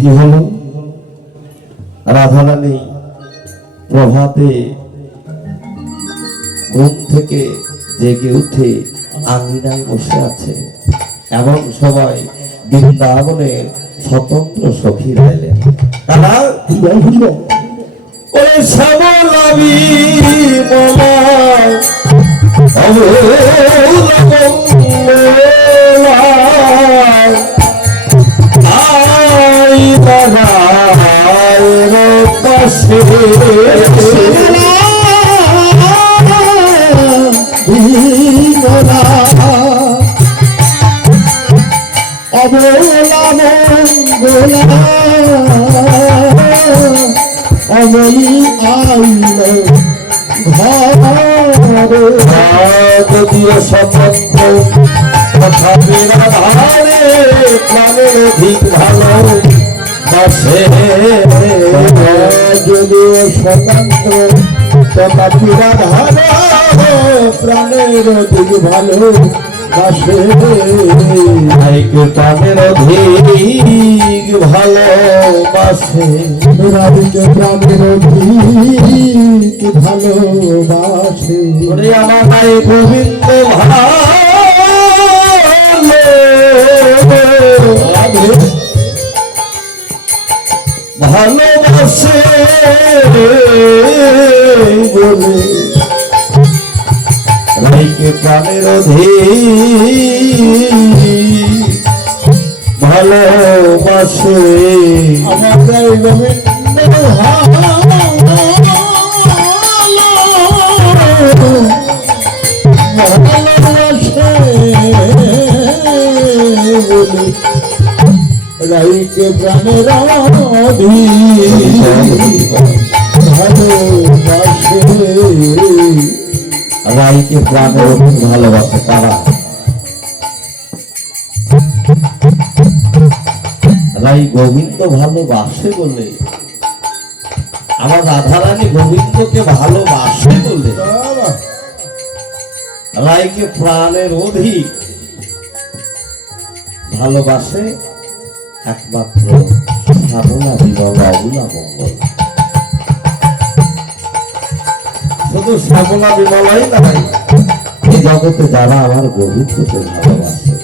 কি হলো? রাধারানী প্রভাতে ঘুম থেকে জেগে উঠে আঙিনায় বসে আছে। এমন সময় বৃন্দাবনের স্বতন্ত্র সখীরা এলেন। তারা ওরে শ্যামলাবি অমলি আইল যদিও স্বতন্ত্র তথাপি রাধারে প্রাণের অধিক ভালো বাসে। যদিও স্বতন্ত্র তথাপি রাধারে প্রাণের অধিক ভালো বাসে। প্রাণের অধিক ভালোবাসে। রাধিকে প্রাণের অধিক ভালোবাসে। আমার ভাই গোবিন্দ ভালোবাসে বলে রাইকে প্রাণের অধিক ভালোবাসে। আমার ভাই গোবিন্দ ভালোবাসে বলে রাইকে প্রাণের অধিক ভালোবাসে। রাইকে প্রাণের অধিক ভালোবাসে তারা। রাই গোবিন্দ ভালোবাসে বলে, আমার রাধারানী গোবিন্দকে ভালোবাসে বলে রাইকে প্রাণের অধিক ভালোবাসে একমাত্র শ্যামলা বিমলা অবলা মঙ্গল। শুধু শ্যামলা বিমলাই নাই, এই জগতে যারা আমার গোবিন্দকে ভালোবাসে,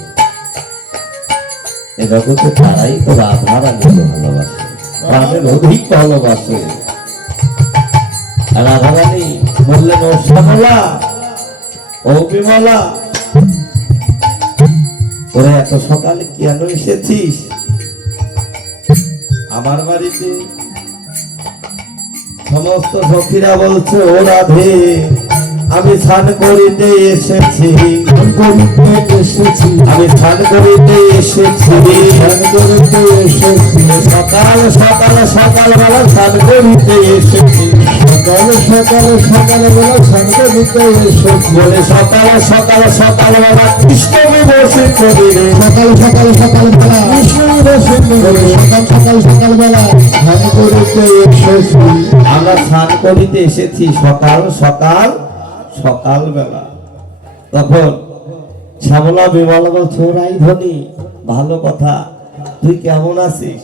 এই জগতে তারাই তো রাধারানীকে ভালোবাসে, প্রাণের অধিক ভালোবাসে। রাধারানী বললেন, ও শ্যামলা, ও বিমলা, ওরা এত সকালে কেন এসেছিস আমার বাড়িতে? সমস্ত সখীরা বলছে, ও রাধে, আমি স্নান করিতে এসেছি, আমি স্নান করিতে এসেছি, সকাল সকাল সকালবেলা স্নান করিতে এসেছি, সকালবেলা স্নান করিতে এসেছি বলে সকাল সকাল সকালবেলা কৃষ্ণ বসে করিলে, সকালবেলা কৃষ্ণ বসে সকালবেলা স্নান করিতে এসেছি। আমরা স্নান করিতে এসেছি সকাল সকাল সকালবেলা। তখন শ্যামলা বিমলা বলছো, রাইধনী, ভালো কথা, তুই কেমন আছিস?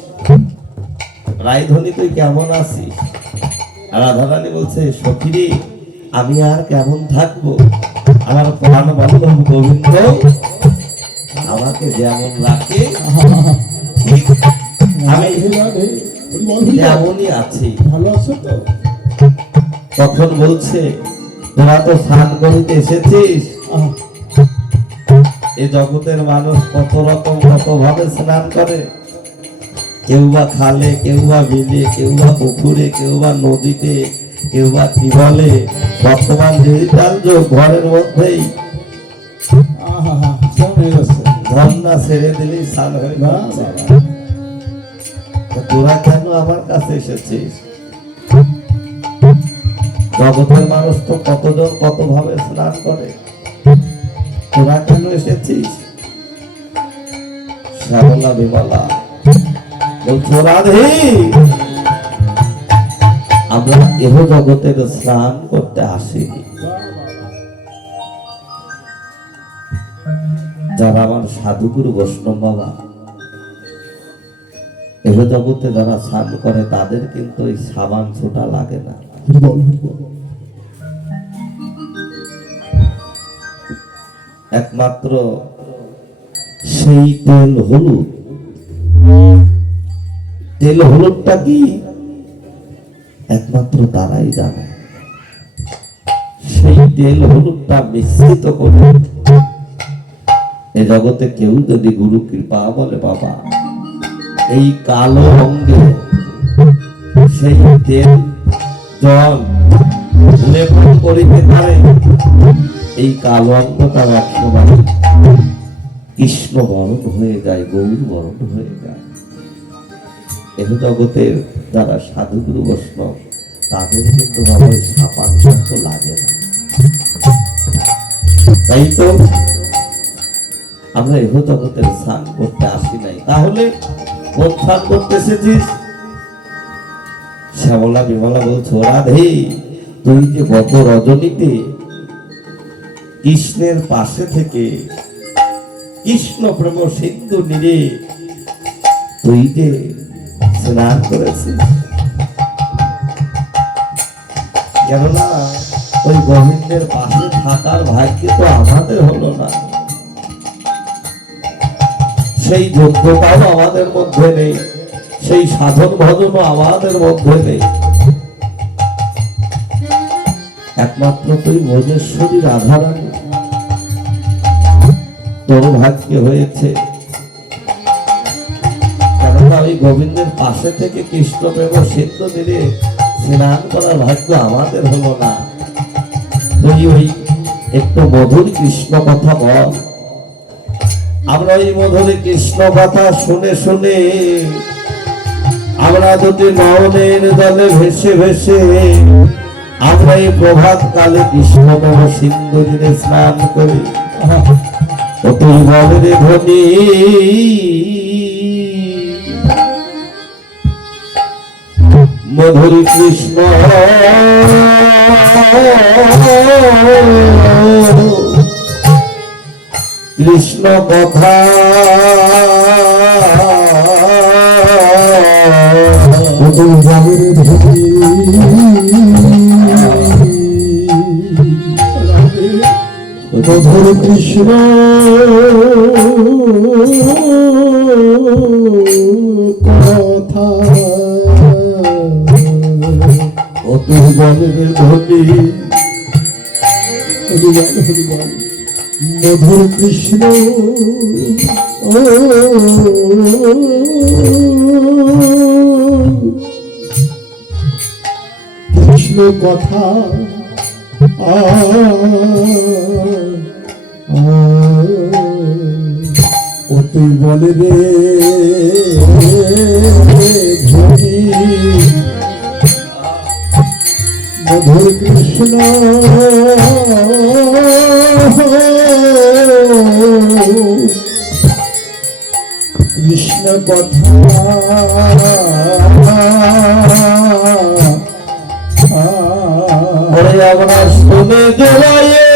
রাইধনী, তুই কেমন আছিস? রাধারানী বলছে, সখীরে, আমি আর কেমন থাকবো? আমার প্রাণ বান্ধব গোবিন্দ আমাকে যেমন রাখে আমি তেমনই আছি। ভালো আছো তো? তখন বলছে, তোরা তো স্নান করিতে এসেছিস, এই জগতের মানুষ কত রকম কত ভাবে স্নান করে, কেউ বা খালে, কেউ বা বিলে, কেউ বা পুকুরে, কেউ বা নদীতে, কেউ বা কি বলে, বর্তমান ডিজিটাল যুগ, ঘরের মধ্যেই ঝর্ণা ছেড়ে দিলেই স্নান হয়ে যাচ্ছে। তোরা কেন আমার কাছে এসেছিস? জগতের মানুষ তো কতজন কত ভাবে স্নান করে, তোরা কেন এসেছিস? শ্যামলা বিমলা বলছো, রাধে, আমরা এহ জগতের স্নান করতে আসিনি। যারা আমার সাধুগুরু বৈষ্ণব বাবা, এহ জগতে যারা স্নান করে তাদের কিন্তু এই সাবান ছোটা লাগে না। বল একমাত্র সেই তেল হলুদ, তেল হলুদটা কি একমাত্র তারাই জানে। সেই তেল হলুদটা মিশ্রিত করে এ জগতে কেউ যদি গুরু কৃপা বলে বাবা এই কালো অঙ্গে সেই তেল জল লেপন করিতে পারে, এই কালো অঙ্গটা একসময় কৃষ্ণ বরণ হয়ে যায়, গৌর বরণ হয়ে যায়। এহ জগতের যারা সাধুগুরু বৈষ্ণব তাদের কিন্তু বাবা ওই সাপান তো লাগে না। তাই তো আমরা এহ জগতের স্নান করতে আসি নাই, তাহলে কোন স্নান করতে এসেছিস? শ্যামলা বিমলা বলছো রাধে তুই যে গত রজনীতে কৃষ্ণের পাশে থেকে কৃষ্ণ প্রেম সিন্ধু নিরে তুই যে স্নান করেছিস, কেননা ওই গোবিন্দের পাশে থাকার ভাগ্য তো আমাদের হলো না, সেই যোগ্যতাও আমাদের মধ্যে নেই, সেই সাধন ভজনও আমাদের মধ্যে নেই। একমাত্র তুই ভোজেশ্বরী রাধারানী তোর ভাগ্যে হয়েছে, কেননা ওই গোবিন্দের পাশে থেকে কৃষ্ণ প্রেম সিন্ধু নিরে স্নান করার ভাগ্য আমাদের হলো না। তুই ওই একটু মধুর কৃষ্ণ কথা বল, আমরা ওই মধুর কৃষ্ণ কথা শুনে শুনে আমরা যদি নয়নের জলে ভেসে ভেসে আমরা এই প্রভাত কালে কৃষ্ণ প্রেম সিন্ধু নিরে স্নান করি, তুই বল রে ধনী মধুর কৃষ্ণ কৃষ্ণ কথা মধুর কৃষ্ণ কথা অতি বলে ধনী মধুর কৃষ্ণ কৃষ্ণ কথা ও তুই বলে রে ধনী মধুর কৃষ্ণ কৃষ্ণ কথা আমরা শুনে জড়াইয়ে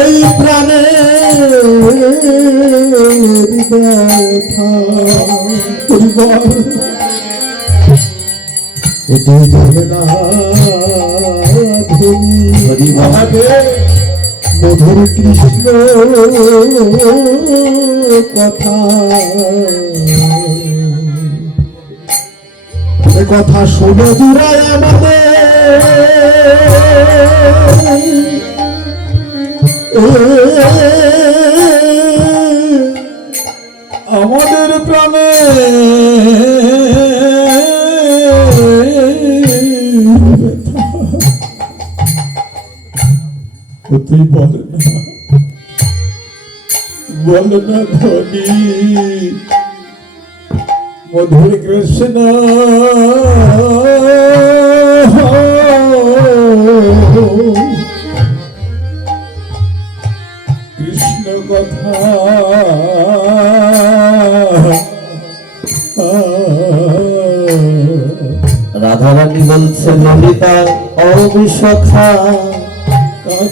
এই প্রাণে ব্যথা তুই যাবে না ধনী মধুর কৃষ্ণ কথা কথা শুনে জুড়ায় আমাদের প্রাণে তুই বল না ধনী মধুর কৃষ্ণ কৃষ্ণ কথা রাধারানী বলছে ললিতা ও বিশাখা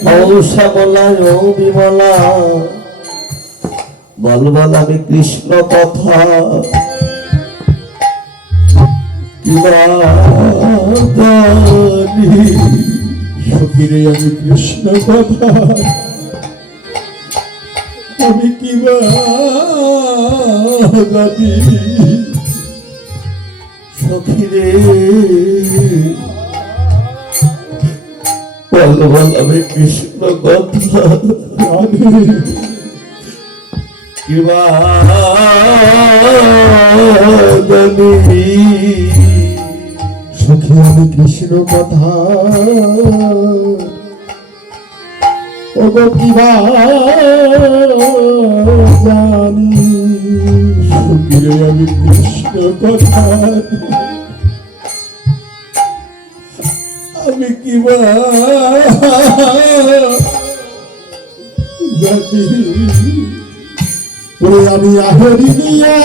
ও শ্যামলা ও বিমলা বল বল আমি কৃষ্ণ কথা সখীরে আমি কৃষ্ণ কথা আমি কি জানি সখীরে বল বল আমি কৃষ্ণ কথা কিবা জানি সখী আমি কৃষ্ণ কথা ওগো কিবা জানি সখীরে আমি কৃষ্ণ কথা আমি কিবা জানি ওরে আমি আহরি নিয়া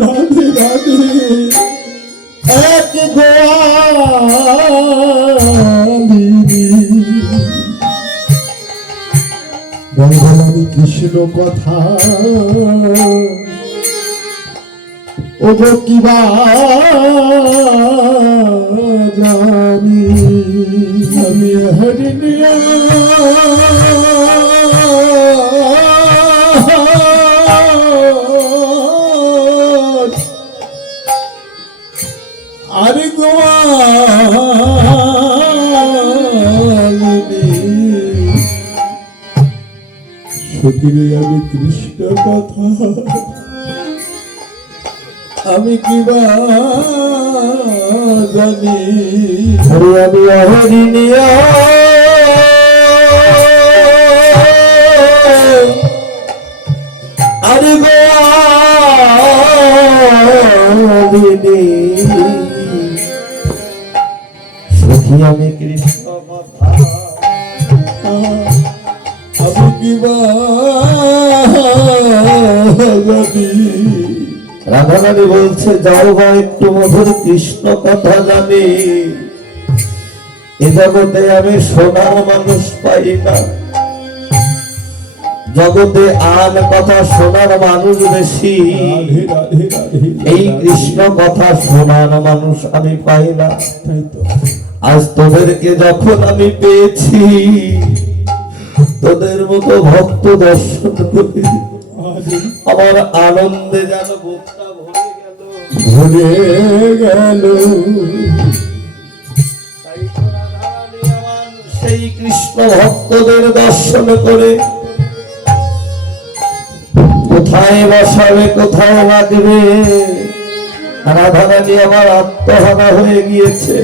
রাধে রাধে এক গোয়ালিনী বল আমি কৃষ্ণ কথা ও গো কিবা জানি আমি হরিণিয়া আরে গোয়ালিনী সখীরে আমি কৃষ্ণ কথা আমি কিবা জানি আমি হরিণিয়া আরে গোয়ালিনী সখী আমি কৃষ্ণ কথা আমি কিবা জানি রাধারানী বলছে যাও বা একটু মধুর কৃষ্ণ কথা জানি এ জগতে আমি সোনার মানুষ পাই না জগতে আন কথা শোনার মানুষ বেশি রাধে রাধে রাধে এই কৃষ্ণ কথা শোনার মানুষ আমি পাই না তাই তো আজ তোদেরকে যখন আমি পেয়েছি তোদের মতো ভক্ত দর্শন করি আমার আনন্দে যেন বুকটা ভরে গেল ভরে গেল তাই তো রাধারানী আমার সেই কৃষ্ণ ভক্তদের দর্শন করে কোথায় বসাবে কোথায় লাগবে রাধারানী আমার আত্মহারা হয়ে গিয়েছে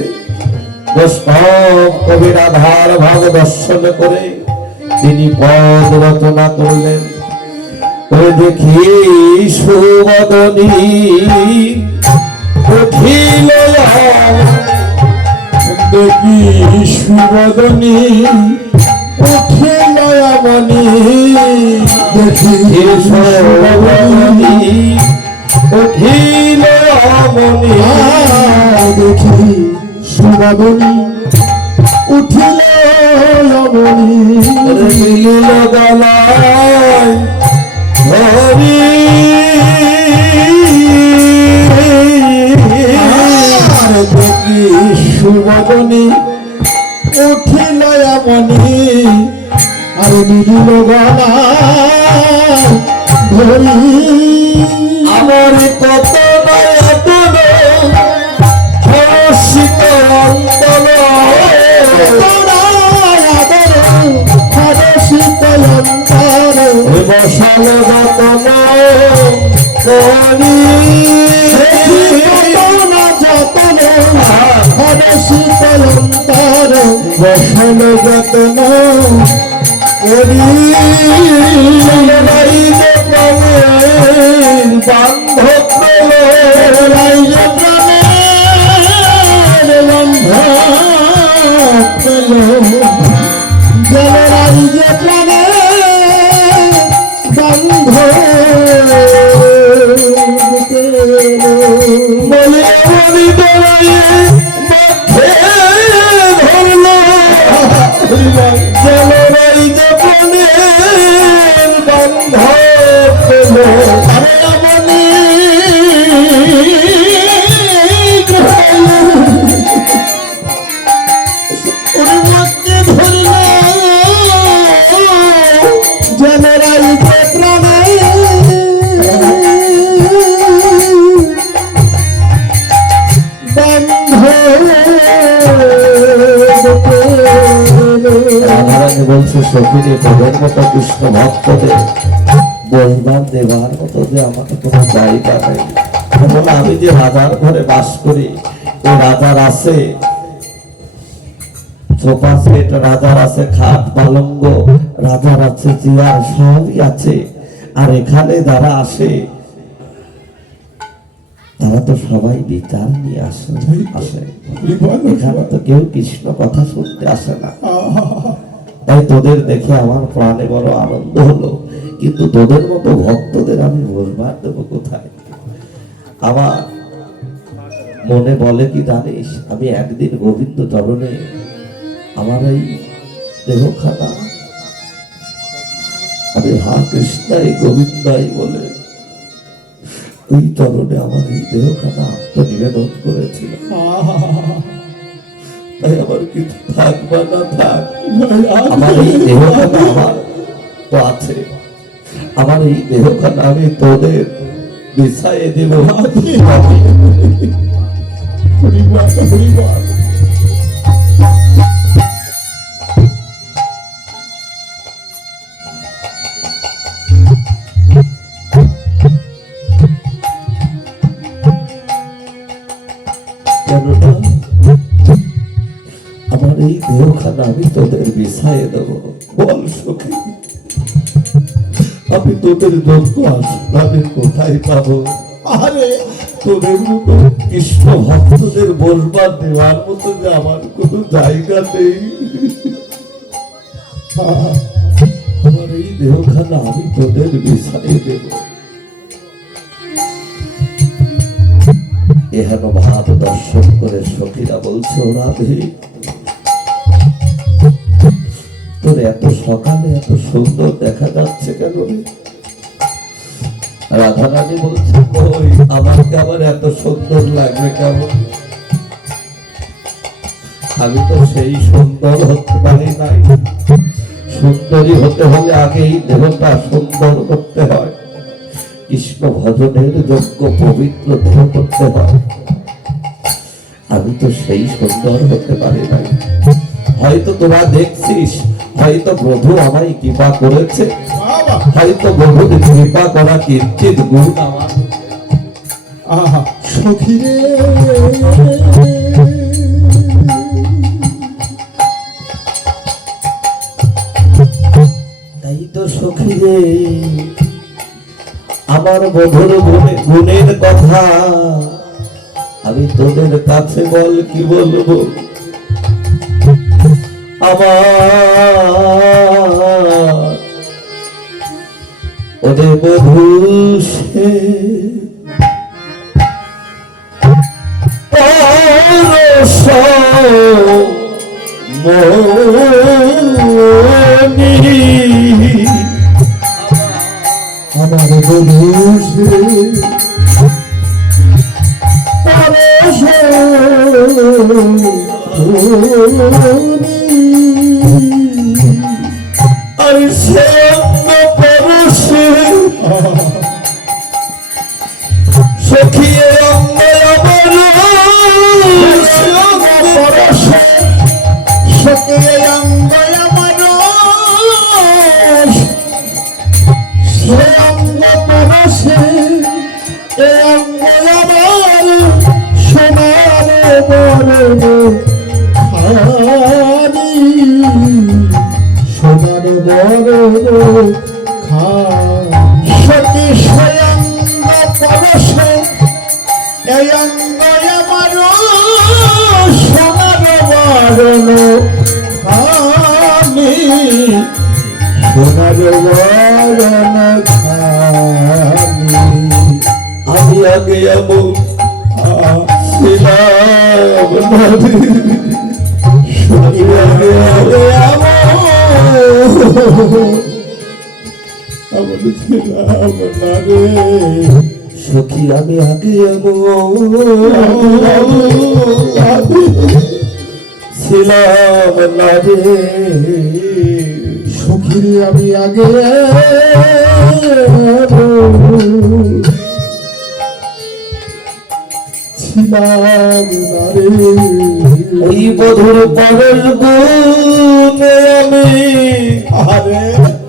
সব কবি রাধার ভাব দর্শন করে তিনি পদ রচনা করলেন ওই দেখি সুবদনী উঠিল দেখি সুবদনী উঠিল মনি দেখি সুবদনী উঠিল মনি দেখি সুবদনী উঠিল মনি মিলিল গলায় হরি দেখি সুবদনী উঠিল মনি আর মিলিল গলায় ধরি আমার কত নয়তন হর্ষিত অন্তর বসাল যতন করি বসাল যতন করি বান্ধব জলরাই যে প্রাণে বন্ধ বলছে সখীরে তোদের মতো কৃষ্ণ ভক্তদের বলবার দেবার মতো যে আমাকে কোনো জায়গা নেই। যেমন আমি যে রাজার ঘরে বাস করি, ওই রাজার আছে সোফা সেট, রাজার আছে খাট পালঙ্গ, রাজার আছে চেয়ার, সবই আছে। আর এখানে যারা আসে তারা তো সবাই বিচার নিয়ে আসে। এখানে তো কেউ কৃষ্ণ কথা শুনতে আসে না। তাই তোদের দেখে আমার প্রাণে বড় আনন্দ হলো, কিন্তু তোদের মতো ভক্তদের আমি বসবার দেবো কোথায়? আমার মনে বলে কি জানিস, আমি একদিন গোবিন্দ চরণে আমার এই দেহখানা আমি হা কৃষ্ণাই গোবিন্দাই বলে ওই চরণে আমার এই দেহখানা আত্মনিবেদন করেছিল। তাই আমার কিছু থাক বা না থাক, আমার এই দেহখানা আমার তো আছে। আমার এই দেহখানা আমি তোদের বিছাইয়ে দেব। আমার এই দেহখানা আমি তোদের বিছাইয়ে দেব। বল সখী, আমি তোদের যোগ্য আসন আমি কোথায় পাবো? আরে তোদের মতো কৃষ্ণ ভক্তদের বলবার দেওয়ার মতো যে আমার কোনো জায়গা নেই। আমার এই দেহখানা আমি তোদের বিছাইয়ে দেব। এহেন ভাব দর্শন করে সখীরা বলছে, ওরা তোর এত সকালে এত সুন্দর দেখা যাচ্ছে কেন রে? রাধারানী বলছে, ওই আমাকে আবার এত সুন্দর লাগবে কেমন? আমি তো সেই সুন্দর হতে পারি নাই। সুন্দরী হতে হলে আগেই দেহটা সুন্দর করতে হয়, কৃষ্ণ ভজনের যোগ্য পবিত্র দেহ করতে হয়। আমি তো সেই সুন্দর হতে পারি নাই। হয়তো তোরা দেখছিস, হয়তো প্রভু আমায় কৃপা করেছে, হয়তো প্রভুর কৃপা করা কিঞ্চিত গুণ আমার। সখী রে, তাই তো সখী রে, আমার বধুর গুণের কথা আমি তোদের কাছে বল কি বলবো? আমার ওদের বধূ সে আমার বধূ সে আর সে পরশে সখিয়ে অঙ্গ পরশে সখিয়ে অঙ্গ আমার, সে অঙ্গ পরশে এ অঙ্গ আমার সোনার বরণ খানি, সোনার বরণ খানি। সখী স্বয়ঙ্গ পরশে এই অঙ্গ আমার সোনার বরণ খানি, সোনার বরণ খানি। আমি আগে এমন ছিলাম না রে, আমি আগে আমার ছিলাম না রে, সখী আমি আগে ছিলাম না রে। সখী আমি আগে ছিল ছিলাম না রে ওই বধুর পরের গুণে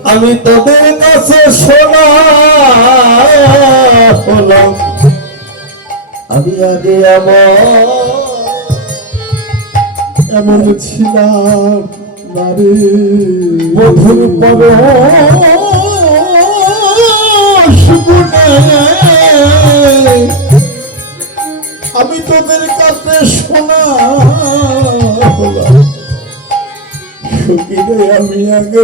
আমি তোদের কাছে শোনা হলাম আমি আগে আমার এমন ছিলাম না রে বধুর আমি তোদের কাছে শোনা সুখীরে আমি আগে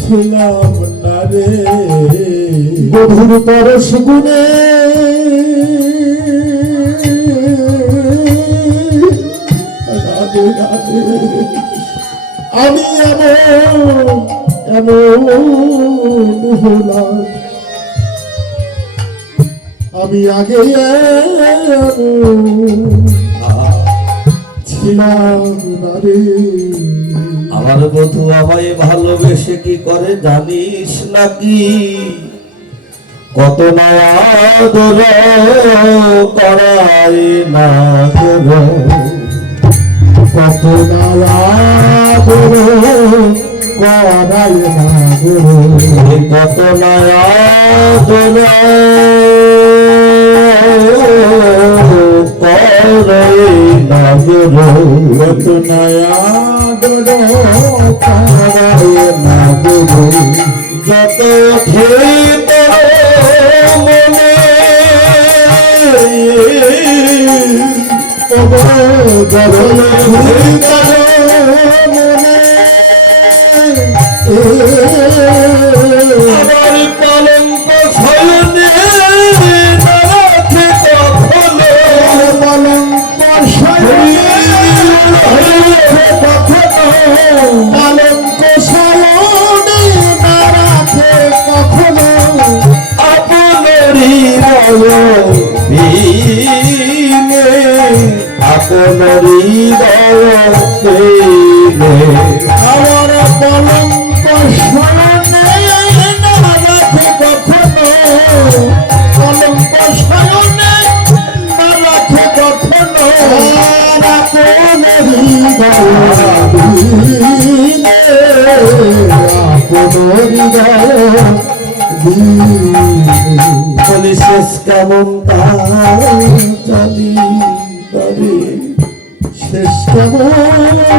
ছিলাম না রে বধুর পরশ গুণে রাধে রাধে আমি এমন হলাম আমি আগে ছিলাম না রে আমার বধু আমায় ভালোবেসে কি করে জানিস নাকি কত না আদর করাই না গো কত আদর করাই না গো কত না আদর করাই না গো কত আদর করাই না গো যত মনে আবার পালঙ্ক শয়নে না রাখে কখনো পালঙ্ক শয়নে না রাখে কখনো আপনেরই বিনে আপনেরই বিনে আমার কলঙ্ক শয়নে না রাখে কখনো কলঙ্ক শয়নে না রাখে কখনো বলি শেষ কেমন তার জানি জানি শেষ কেমন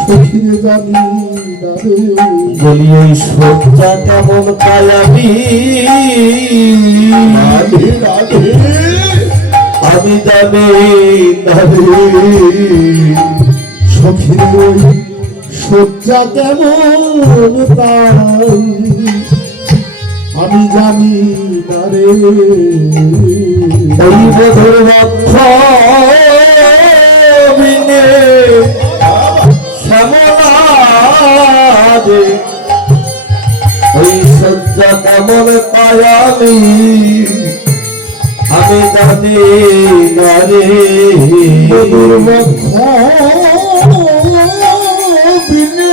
সখিরে জানি না রে বলি ওই সজ্জা কেমন পায়াবি রাধে রাধে আমি জানি জানি সখিরে ওই সজ্জা কেমন তাই আমি জানি না রে ওই বধুর বক্ষ বিনে শ্যামলাদে ওই সজ্জা কেমন পায়ামি আমি জানি না রে বধুর বক্ষ বিনে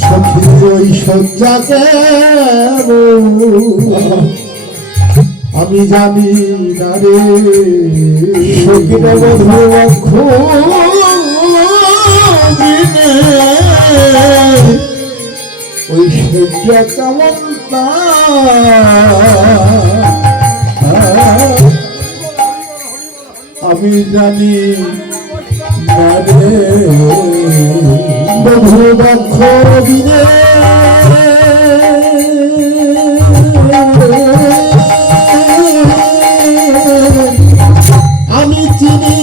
সখীর ওই সজ্জা কেমন আমি জানি না রে সখীর বধুর বক্ষ বিনে ওই সজ্জা কেমন আমি জানি না রে বধু বক্ষ বিনে আমি চিনি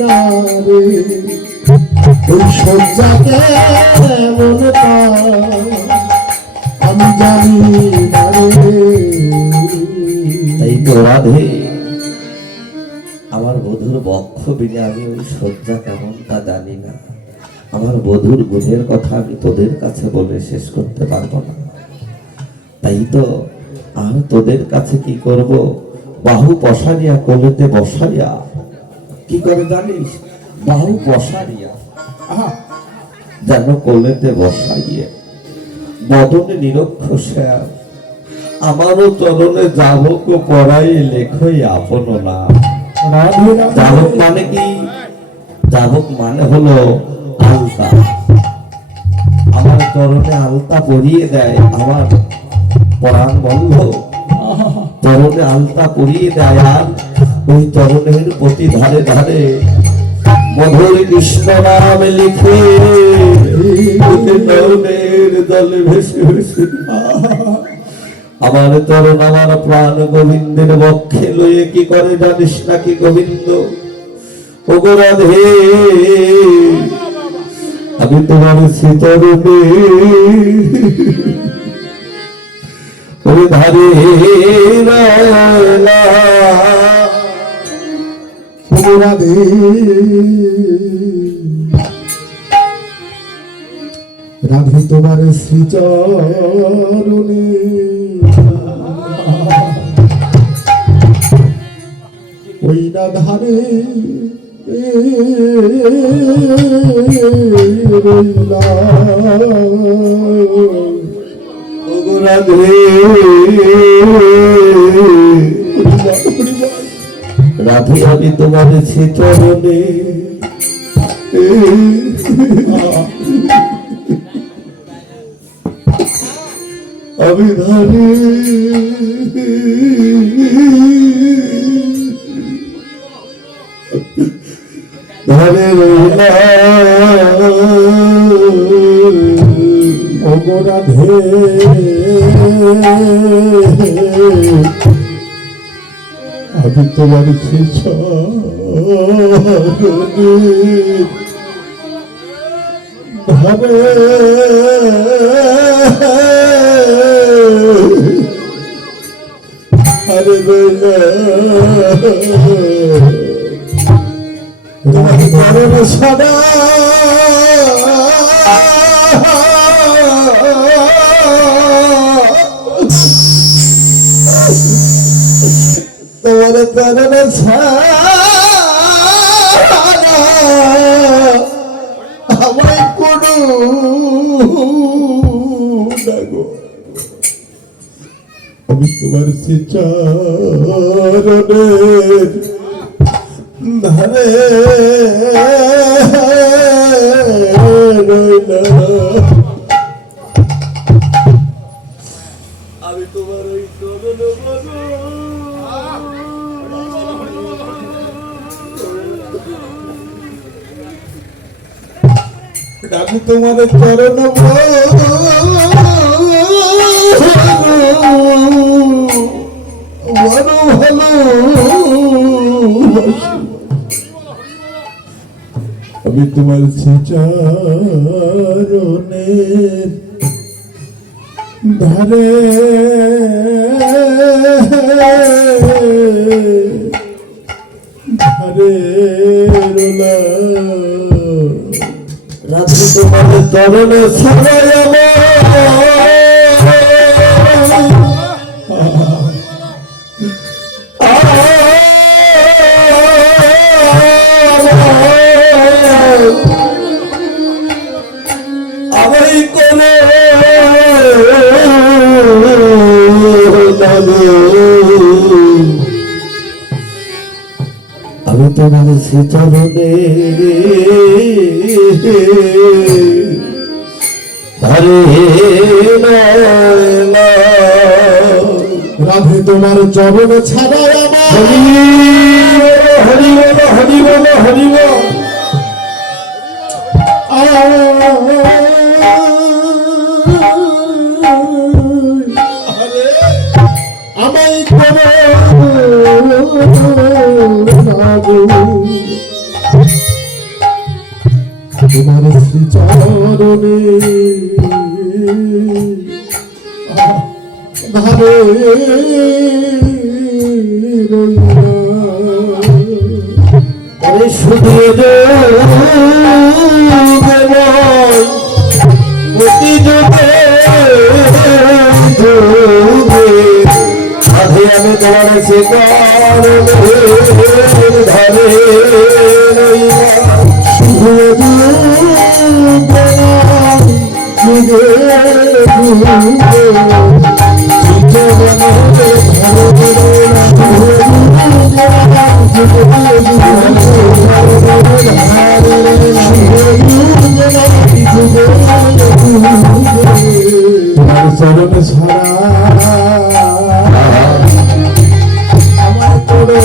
না রে ওই সজ্জা কেমন আমি জানি না রে তাই তো রাধে আমার বধুর বক্ষ বিনে আমি ওই সজ্জা কেমন তা জানি না আমার বধুর গুণের কথা আমি তোদের কাছে বলে শেষ করতে পারবো না তাই তো আর তোদের কাছে কি করব বাহু পশারিয়া কোলেতে বসাইয়া, কি করে জানিস? বাহু পশারিয়া যেন কোলেতে বসাইয়া বদনে নিরক্ষর আমারও চরণে যাবক পড়াই লেখই আপন না। যাবক মানে কি? যাবক মানে হলো আলতা। আমার চরণে আলতা পরিয়ে দেয় আমার পরাণ বন্ধ, চরণে আলতা পরিয়ে দেয়। আর ওই চরণের প্রতি ধারে ধারে মধুর কৃষ্ণ নাম লিখে নয়নের জলে ভেসে ভেসে আমার চরণ আমার প্রাণ গোবিন্দের বক্ষে লয়ে কি করে জানিস নাকি গোবিন্দ? ওগো রাধে, আমি তোমার শ্রীচরণে ওই ধারে রাধে রাধে তোমার শ্রীচরণে ওই না ধারে রাধে আমি তোমার শ্রীচরণে আমি ধারে ধারে ওগো রাধে আমি তোমার ধারে আরে রাধে সদা তোমার চরণে আমায় কোনো ডাকো, আমি তোমার চরণের ধারে আমি তোমার ওই চরণে আমি তোমার চরণ বড় ভালো, আমি তোমার চরণের ধারে ধারে রাধে তোমার চরণে সবাই আমি কোনো আমি তোমার শ্রীচরণে ধারে রাধে তোমার চরণ ছাড়া হরি বল হরি বল হরি বল। আমায় করে তোমার শ্রীচরণে ধারে শুধু প্রতি যুগে রাধে আমি তোমার শিকড় ধরে চরণে ছাড়া আমার তোরে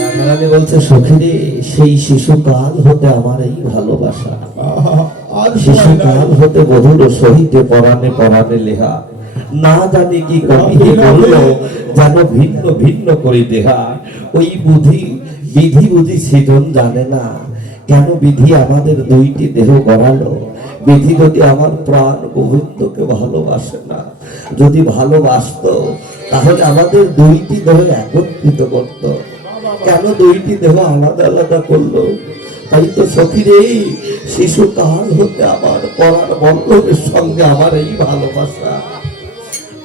রাধারানী বলছে সখীরে সেই শিশুকাল হতে আমার এই ভালোবাসা, আর শিশুকাল হতে মধুর সহিত পরাণে পরাণে লেহা, না জানি কি কবি বলল যেন ভিন্ন ভিন্ন করে দেহা। ওই বিধি বুঝি সৃজন জানে না, কেন বিধি আমাদের দুইটি দেহ গড়ালো। বিধি যদি আমার প্রাণ গোবিন্দকে ভালোবাসে না, যদি ভালোবাসতো তাহলে আমাদের দুইটি দেহ একত্রিত করত, কেন দুইটি দেহ আলাদা আলাদা করলো? তাই তো সখীরে শিশুকাল হতে আমার পরাণ বল্লভের সঙ্গে আমার এই ভালোবাসা।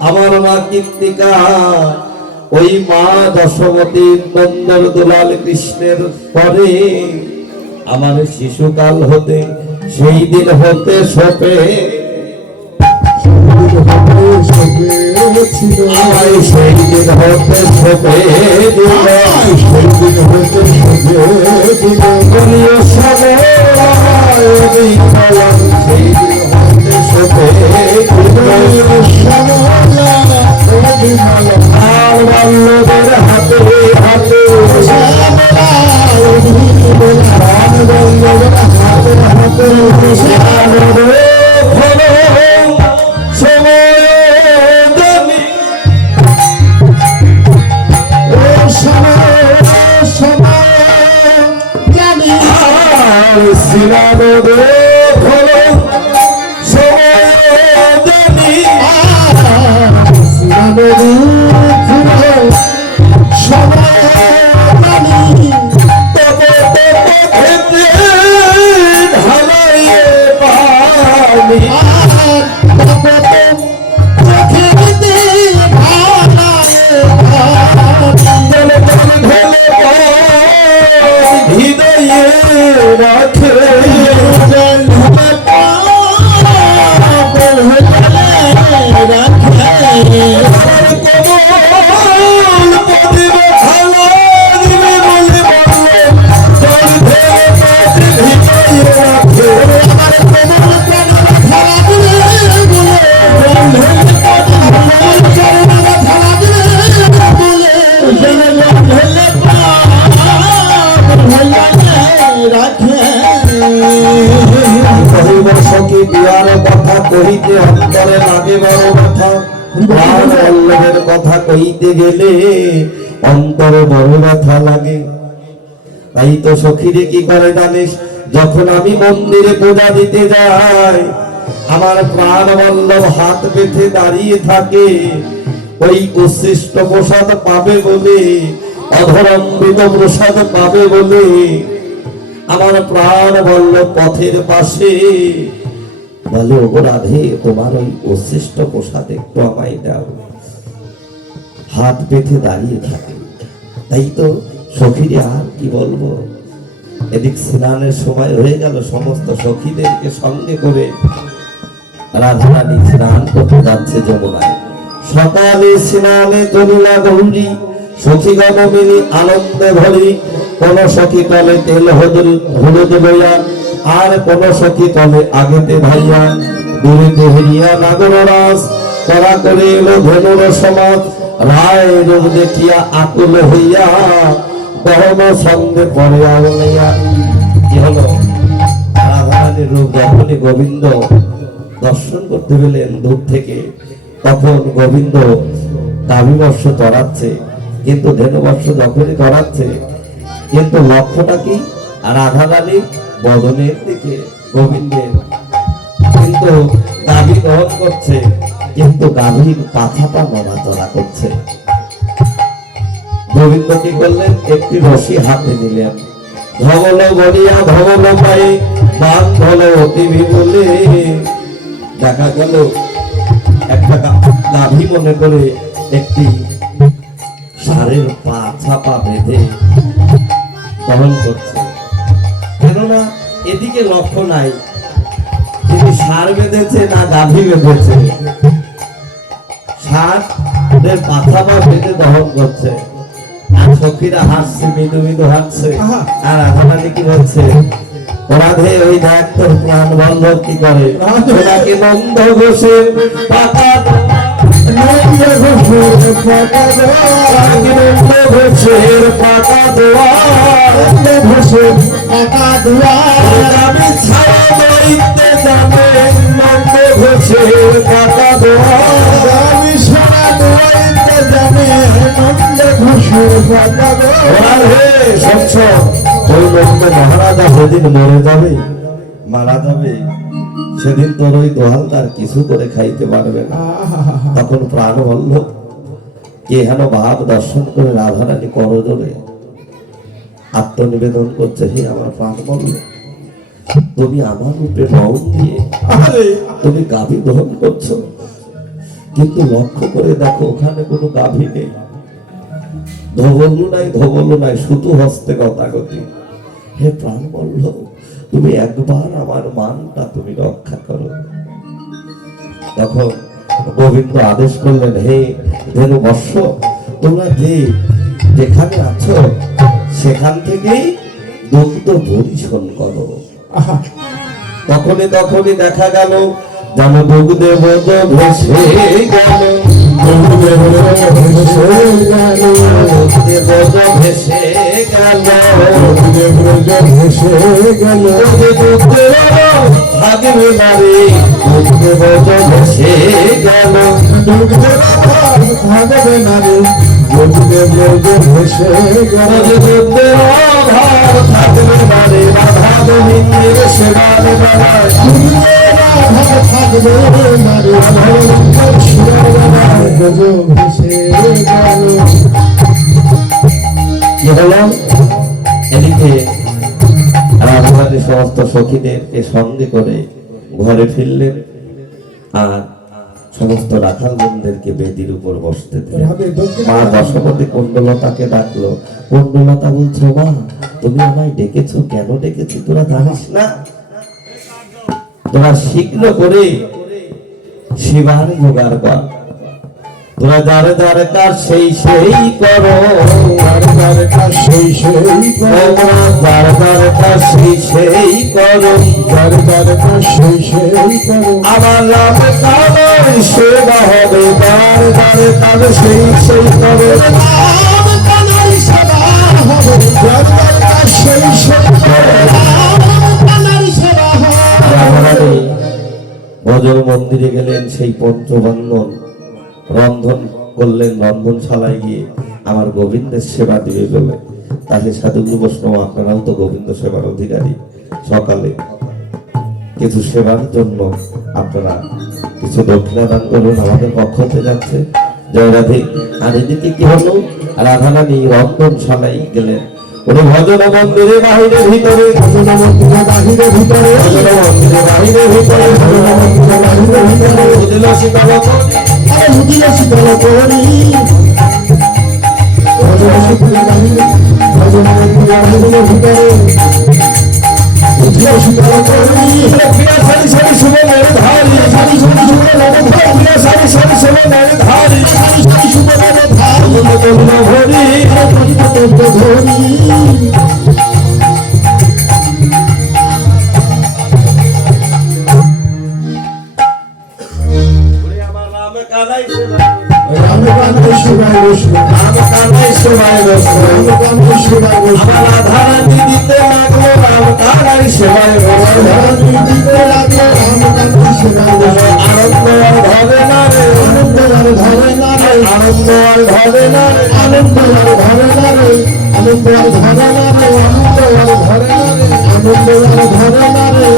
আমার মা কীর্তিকা, ওই মা দশমতী নন্দর দুলাল কৃষ্ণের পরে আমার শিশুকাল হতে সেই দিন হতে সপে আমায় সেই দিন হতে সপে বলিও সবে সেই দিন হতে সপে আর বল্লভের হাতে হাতে কথা কহিতে অন্তরে লাগে বড় কথা, প্রাণ বল্লভের কথা কইতে গেলে অন্তরে বড় ব্যথা লাগে। তাই তো সখীরে কি করে জানিস, যখন আমি মন্দিরে পূজা দিতে যাই আমার প্রাণ বল্লভ হাত পেতে দাঁড়িয়ে থাকে, ওই উচ্ছিষ্ট প্রসাদ পাবে বলে, অধরম্বিত প্রসাদ পাবে বলে আমার প্রাণ বল্লভ পথের পাশে বলে, ওগো রাধে তোমার ওই উচ্ছিষ্ট প্রসাদ একটু আমায় দাও, হাত পেতে দাঁড়িয়ে থাকে। তাই তো সখীরে আর কি বলবো, এদিক স্নানের সময় হয়ে গেল, সমস্ত সখীদেরকে সঙ্গে করে রাধারানী স্নান করতে যাচ্ছে যমুনায়। সকালে স্নানে চলিলা গৌরী, সখীগণ মিলি আনন্দে ভরি, কোন সখী তলে তেল হলুদ লইয়া, আর কোন সখী তলে আগেতে ভাইয়া, দূরেতে হেরিয়া নাগররাস করা করে এলো ধনুর সমাজ, রায় রূপ দেখিয়া আকুল হইয়া গহন সঙ্গে পরে আউলাইয়া। কি হলো, রাধারানীর রূপ যখনই গোবিন্দ দর্শন করতে পেলেন দূর থেকে, তখন গোবিন্দ গাভীবর্ষ চড়াচ্ছে, কিন্তু ধেনুবর্ষ যখনই চড়াচ্ছে, কিন্তু লক্ষ্যটা কি, রাধারানীর বদনের দিকে গোবিন্দের, কিন্তু গাভী গ্রহণ করছে, কিন্তু গাভীর পাছাটা নড়াচড়া করছে। গোবিন্দ কি করলেন, একটি রশি হাতে নিলেন, ধবল বলিয়া ধবল পায়ে বান ধল অতি বিপুলে। দেখা গেল একটা গাভী মনে করে একটি ষাঁড়ের পা ছাপা বেঁধে দহন করছে, কেননা এদিকে লক্ষ্য নাই তিনি ষাঁড় বেঁধেছে না গাভী বেঁধেছে, ষাঁড়ের পাছা পা বেঁধে দহন করছে। আর সখীরা হাসছে, মৃদু মৃদু হাসছে। আর রাধারানী কি বলছে, রাধে ওই দেখ তোর প্রাণ বল্লভ কি করে, ওনাকে নন্দ ঘোষের পাতা নন্দ ঘোষের পাতা নন্দ ঘোষের পাতা দেওয়া নন্দ ঘোষের পাতা দেওয়া আমি ছাড়া দৈত্যে জানে নন্দ ঘোষের পাতা দেওয়া আমি সারা দোয়াইতে জানে নন্দ ঘোষের পাতা দেওয়া। রাধে স্বচ্ছ ওই নন্দ মহারাজা সেদিন মরে যাবে, মারা যাবে, সেদিন তোর ওই দোহালদার কিছু করে খাইতে পারবে না। তখন প্রাণ বলল কে হেন ভাব দর্শন করে রাধারানী করজোরে আত্মনিবেদন করছে, হে আমার প্রাণ বলল তুমি আমার রূপে মৌন দিয়ে তুমি গাভী গ্রহণ করছো, কিন্তু লক্ষ্য করে দেখো ওখানে কোনো গাভী নেই, ধবলু নাই শুধু হস্তে গতাগতি। হে প্রাণ বলল তুমি একবার আমার মানটা তুমি রক্ষা করো। তখন গোবিন্দ আদেশ করলেন, হে ধেনু বর্ষ তোমরা যেখানে আছো সেখান থেকেই দুগ্ধ পরিশোধ করো। তখনই দেখা গেল যেন দুগ্ধে বোধ ভেসে গেল, দুগ্ধে বোধ ভেসে গেল, ভাগবে নারে দুগ্ধে বোধ ভেসে গেল, ভাগবে নারে দুগ্ধে বোধ ভেসে গেল, দুগ্ধের অভাব থাকবে নারে রাধা গোবিন্দের সেবার বেলায়, থাকবে নারে ভগবানের সুরের বেলায় গজ ভেসে গেল। কি হলো, এদিকে রাধারানী সমস্ত সখীদেরকে সঙ্গে করে ঘরে ফিরলেন আর সমস্ত রাখাল বোনদেরকে বেদির উপর বসতে দিলেন। মা দশপতি কুণ্ডলতাকে ডাকলো, কুণ্ডলতা বলছো মা তুমি আমায় ডেকেছো, কেন ডেকেছি তোরা জানিস না? তোরা শীঘ্র করে শিবার জোগাড় কর, তোরা যারে যারে কাজ সেই করো, যারে যারে কাজ সেই করো, তোমরা যারে যারে কাজ সেই করো, যারে যারে কাজ সেই করো, আমার রাম কালের সেবা হবে, যারে যারে কাজ সেই করো, রাম কানার সেবা হবে, যারে যারে কাজ সেই করো, রাম কানার সেবা হবে। রাধারানী ভজন মন্দিরে গেলেন, সেই পঞ্চবন্ধন রন্ধন করলেন, রন্ধনশালায় গিয়ে আমার গোবিন্দের সেবা দিবে বলে। তাহলে সাধুগুরু বৈষ্ণব আপনারাও তো গোবিন্দ সেবার অধিকারী, সকালে কিছু সেবার জন্য আপনারা কিছু দক্ষিণা দান করুন, আমাদের পক্ষ থেকে যাচ্ছে। জয় রাধে। আর এদিকে কি হলো, রাধারানী রন্ধনশালায় গেলেন, ওরে ভজন মন্দিরে বাহিরে ভিতরে, ভজন মন্দিরে বাহিরে ভিতরে, ভজন মন্দিরে বাহিরে ভিতরে, ভজন মন্দিরে বাহিরে ভিতরে, উদিল শীতল আরে উদিল শীতল করি, ভজন শীতল বাহিরে, ভজন মন্দিরে বাহিরে ভিতরে, উদিল শীতল করি, প্রিয়া সারি সারি শুভ মেরে ধারি, সারি সারি শুভ নব ধারি, প্রিয়া সারি সারি শুভ মেরে ধারি, সারি সারি শুভ নব ধারি, গোবিন্দ হরি করিত তত্ত্ব ধরি। আমার রাম কানাই সেবা, রাম কানাই শিবায় বসল, রাম কানাই সেবায় বসলো, রাম কানাই শিবায় বসল, আমার রাধারানী দিতে লাগলো রাম কানাই সেবায় বসলো, রাধারানী দিতে লাগলো রাম কানাই শিবায় বসল, আনন্দ আর ধরে না রে, আনন্দ আর ধরে না রে, আনন্দ আর ধরে না রে, আনন্দ আর ধরে না রে, আনন্দ আর ধরে না রে, আনন্দ আর ধরে না রে, আনন্দ আর ধরে না রে,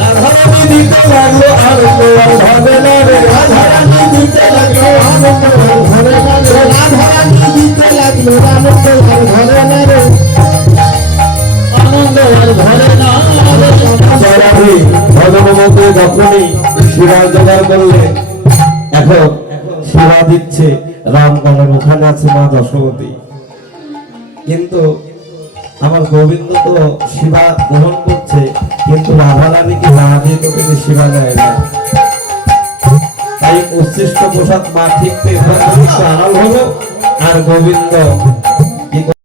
রাধারানী দিতে লাগলো আনন্দ আর ধরে না রে, রাধারানী দিতে লাগলো আনন্দ আর ধরে না রে, রাধারানী দিতে লাগলো আনন্দ আর ধরে না রে। যখনই শিরা জোগাড় করলে এখন শিরা দিচ্ছে রামগণের, ওখানে আছে মা দশমতী। কিন্তু আমার গোবিন্দ তো শিবা গ্রহণ করছে, কিন্তু রাধারানীকে না দিয়ে তো তিনি শিবা নেয় না। তাই উচ্ছিষ্ট প্রসাদ মা ঠিক পেয়ে আড়াল হলো, আর গোবিন্দ